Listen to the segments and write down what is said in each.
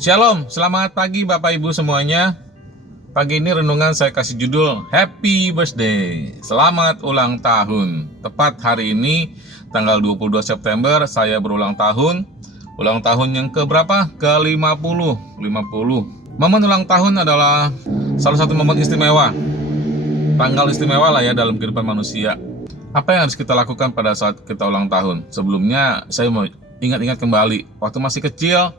Shalom, selamat pagi Bapak Ibu semuanya. Pagi ini renungan saya kasih judul Happy Birthday, Selamat Ulang Tahun. Tepat hari ini, tanggal 22 September, saya berulang tahun. Ulang tahun yang keberapa? Ke-50. 50. Momen ulang tahun adalah salah satu momen istimewa. Tanggal istimewa lah ya dalam kehidupan manusia. Apa yang harus kita lakukan pada saat kita ulang tahun? Sebelumnya, saya mau ingat-ingat kembali. Waktu masih kecil,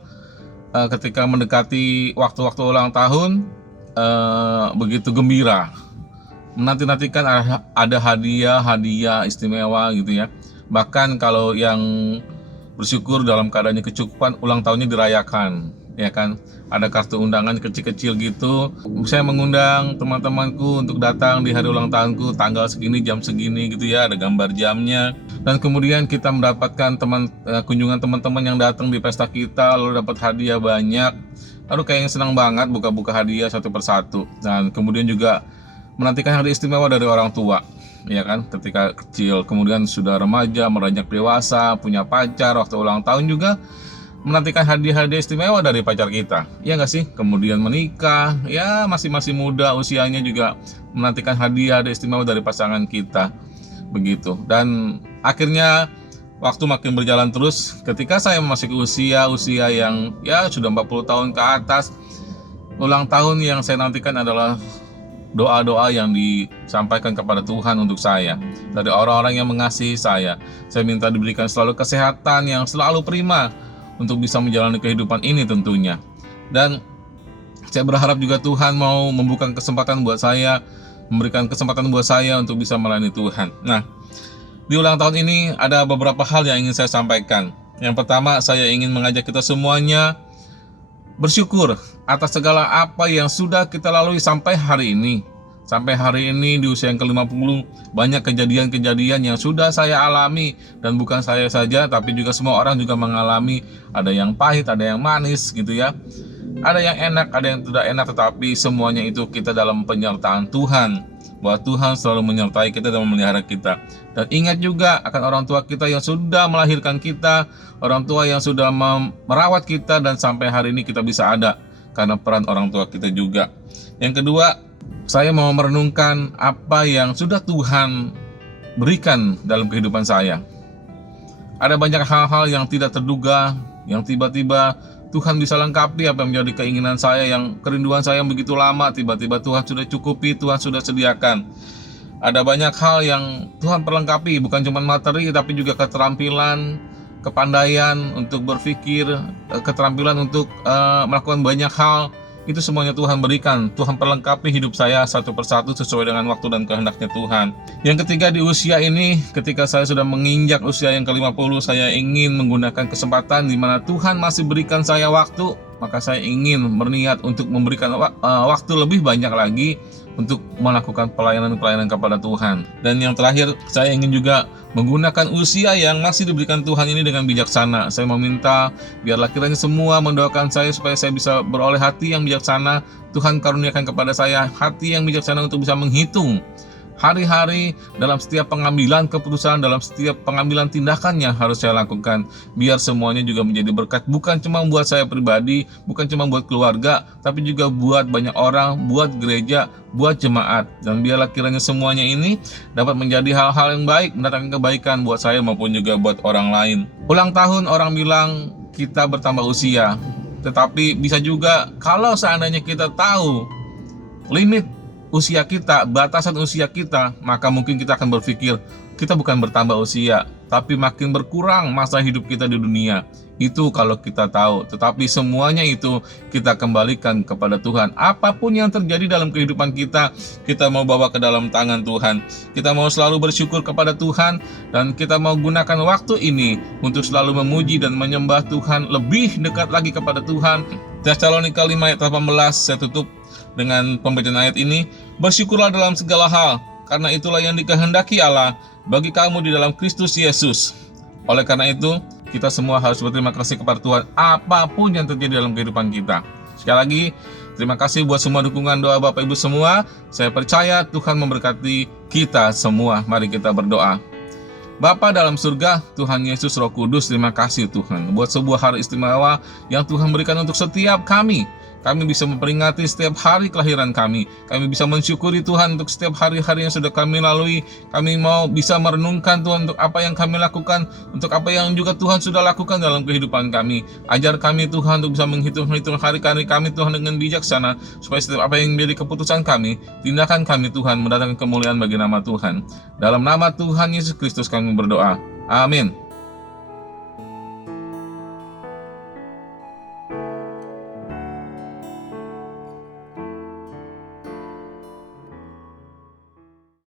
ketika mendekati waktu-waktu ulang tahun, begitu gembira, menanti-nantikan ada hadiah istimewa gitu ya. Bahkan kalau yang bersyukur dalam keadaannya kecukupan, ulang tahunnya dirayakan, ya kan. Ada kartu undangan kecil-kecil gitu. Saya mengundang teman-temanku untuk datang di hari ulang tahunku, tanggal segini, jam segini gitu ya, ada gambar jamnya. Dan kemudian kita mendapatkan kunjungan teman-teman yang datang di pesta kita, lalu dapat hadiah banyak. Aduh, kayaknya senang banget buka-buka hadiah satu persatu. Dan kemudian juga menantikan hari istimewa dari orang tua, ya kan, ketika kecil. Kemudian sudah remaja, meranjak dewasa, punya pacar, waktu ulang tahun juga menantikan hadiah-hadiah istimewa dari pacar kita, ya nggak sih? Kemudian menikah, ya masih muda usianya juga menantikan hadiah istimewa dari pasangan kita, begitu. Dan akhirnya waktu makin berjalan terus, ketika saya masih usia yang ya sudah 40 tahun ke atas, ulang tahun yang saya nantikan adalah doa-doa yang disampaikan kepada Tuhan untuk saya dari orang-orang yang mengasihi saya. Saya minta diberikan selalu kesehatan yang selalu prima untuk bisa menjalani kehidupan ini tentunya. Dan saya berharap juga Tuhan mau membuka kesempatan buat saya, memberikan kesempatan buat saya untuk bisa melayani Tuhan. Nah, di ulang tahun ini ada beberapa hal yang ingin saya sampaikan. Yang pertama, saya ingin mengajak kita semuanya bersyukur atas segala apa yang sudah kita lalui sampai hari ini. Sampai hari ini di usia yang ke-50, banyak kejadian-kejadian yang sudah saya alami. Dan bukan saya saja, tapi juga semua orang juga mengalami. Ada yang pahit, ada yang manis gitu ya. Ada yang enak, ada yang tidak enak, tetapi semuanya itu kita dalam penyertaan Tuhan. Bahwa Tuhan selalu menyertai kita dan memelihara kita. Dan ingat juga akan orang tua kita yang sudah melahirkan kita, orang tua yang sudah merawat kita, dan sampai hari ini kita bisa ada karena peran orang tua kita juga. Yang kedua, saya mau merenungkan apa yang sudah Tuhan berikan dalam kehidupan saya. Ada banyak hal-hal yang tidak terduga, yang tiba-tiba Tuhan bisa lengkapi apa yang menjadi keinginan saya, yang kerinduan saya yang begitu lama, tiba-tiba Tuhan sudah cukupi, Tuhan sudah sediakan. Ada banyak hal yang Tuhan perlengkapi, bukan cuma materi, tapi juga keterampilan, kepandaian untuk berpikir, keterampilan untuk melakukan banyak hal. Itu semuanya Tuhan berikan. Tuhan perlengkapi hidup saya satu persatu sesuai dengan waktu dan kehendaknya Tuhan. Yang ketiga, di usia ini, ketika saya sudah menginjak usia yang ke-50, saya ingin menggunakan kesempatan di mana Tuhan masih berikan saya waktu. Maka saya ingin berniat untuk memberikan waktu lebih banyak lagi untuk melakukan pelayanan-pelayanan kepada Tuhan. Dan yang terakhir, saya ingin juga menggunakan usia yang masih diberikan Tuhan ini dengan bijaksana. Saya meminta biarlah kiranya semua mendoakan saya supaya saya bisa beroleh hati yang bijaksana. Tuhan karuniakan kepada saya hati yang bijaksana untuk bisa menghitung hari-hari dalam setiap pengambilan keputusan, dalam setiap pengambilan tindakan yang harus saya lakukan. Biar semuanya juga menjadi berkat, bukan cuma buat saya pribadi, bukan cuma buat keluarga, tapi juga buat banyak orang, buat gereja, buat jemaat. Dan biarlah kiranya semuanya ini dapat menjadi hal-hal yang baik, mendatangkan kebaikan buat saya maupun juga buat orang lain. Ulang tahun, orang bilang kita bertambah usia, tetapi bisa juga kalau seandainya kita tahu limit usia kita, batasan usia kita, maka mungkin kita akan berpikir kita bukan bertambah usia, tapi makin berkurang masa hidup kita di dunia. Itu kalau kita tahu. Tetapi semuanya itu kita kembalikan kepada Tuhan. Apapun yang terjadi dalam kehidupan kita, kita mau bawa ke dalam tangan Tuhan. Kita mau selalu bersyukur kepada Tuhan, dan kita mau gunakan waktu ini untuk selalu memuji dan menyembah Tuhan, lebih dekat lagi kepada Tuhan. Tesalonika 5 ayat 18, saya tutup dengan pembacaan ayat ini. Bersyukurlah dalam segala hal, karena itulah yang dikehendaki Allah bagi kamu di dalam Kristus Yesus. Oleh karena itu, kita semua harus berterima kasih kepada Tuhan apapun yang terjadi dalam kehidupan kita. Sekali lagi, terima kasih buat semua dukungan doa Bapak Ibu semua. Saya percaya Tuhan memberkati kita semua. Mari kita berdoa. Bapa dalam surga, Tuhan Yesus Roh Kudus, terima kasih Tuhan buat sebuah hari istimewa yang Tuhan berikan untuk setiap kami. Kami bisa memperingati setiap hari kelahiran kami. Kami bisa mensyukuri Tuhan untuk setiap hari-hari yang sudah kami lalui. Kami mau bisa merenungkan Tuhan untuk apa yang kami lakukan, untuk apa yang juga Tuhan sudah lakukan dalam kehidupan kami. Ajar kami Tuhan untuk bisa menghitung hari-hari kami Tuhan dengan bijaksana, supaya setiap apa yang menjadi keputusan kami, tindakan kami Tuhan mendatangkan kemuliaan bagi nama Tuhan. Dalam nama Tuhan Yesus Kristus kami berdoa. Amin.